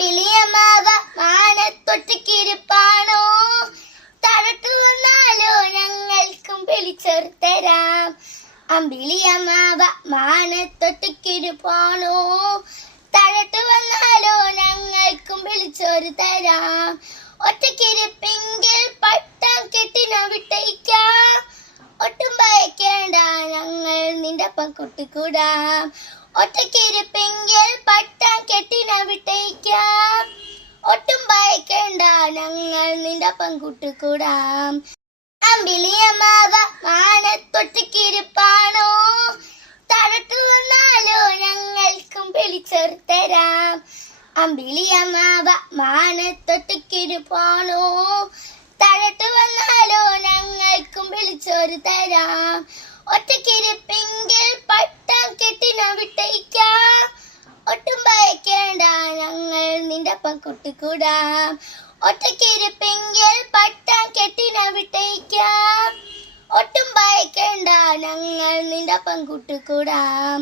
അമ്പിളിയമാവ മാനത്തൊറ്റക്കിരിപ്പാണോ, തടത്തു വന്നാലോ ഞങ്ങൾക്കും വിളിച്ചോറ് തരാം. അമ്പിളിയമാവ മാനത്തൊറ്റക്കിരിപ്പാണോ, തടത്തു വന്നാലോ ഞങ്ങൾക്കും വിളിച്ചോറ് തരാം. ഒറ്റക്കിരിപ്പെങ്കിൽ പട്ടം കെട്ടിന വിട്ടയിക്കാം, ഒട്ടും ഭയക്കേണ്ട ഞങ്ങൾ നിന്റെ ഒപ്പം കൂട്ടിക്കൂടാം. ഒറ്റക്കിരിപ്പെങ്കിൽ പട്ടം കെട്ടിന വിട്ടയിക്കാം, ഒട്ടും ഭയക്കേണ്ട ഞങ്ങൾ നിന്റെ ഒപ്പം കൂട്ടിക്കൂടാം. അമ്പിളിയമാവ മാനത്തൊറ്റക്കിരിപ്പാണോ, തടത്തു വന്നാലോ ഞങ്ങൾക്കും വിളിച്ചോറ് തരാം. അമ്പിളിയമാവ മാനത്തൊറ്റക്കിരിപ്പാണോ, തടത്തു വന്നാലോ ഞങ്ങൾക്കും വിളിച്ചോറ് തരാം. ഒറ്റക്കിരിപ്പെങ്കിൽ പട്ടം കെട്ടിന വിട്ടയിക്കാം, ഒട്ടും ഭയക്കേണ്ട ഞങ്ങൾ നിന്റെ ഒപ്പം കൂട്ടിക്കൂടാം. ഒറ്റക്കിരിപ്പെങ്കിൽ പട്ടം കെട്ടിന വിട്ടയിക്കാം, ഒട്ടും ഭയക്കേണ്ട ഞങ്ങൾ നിന്റെ ഒപ്പം കൂട്ടിക്കൂടാം.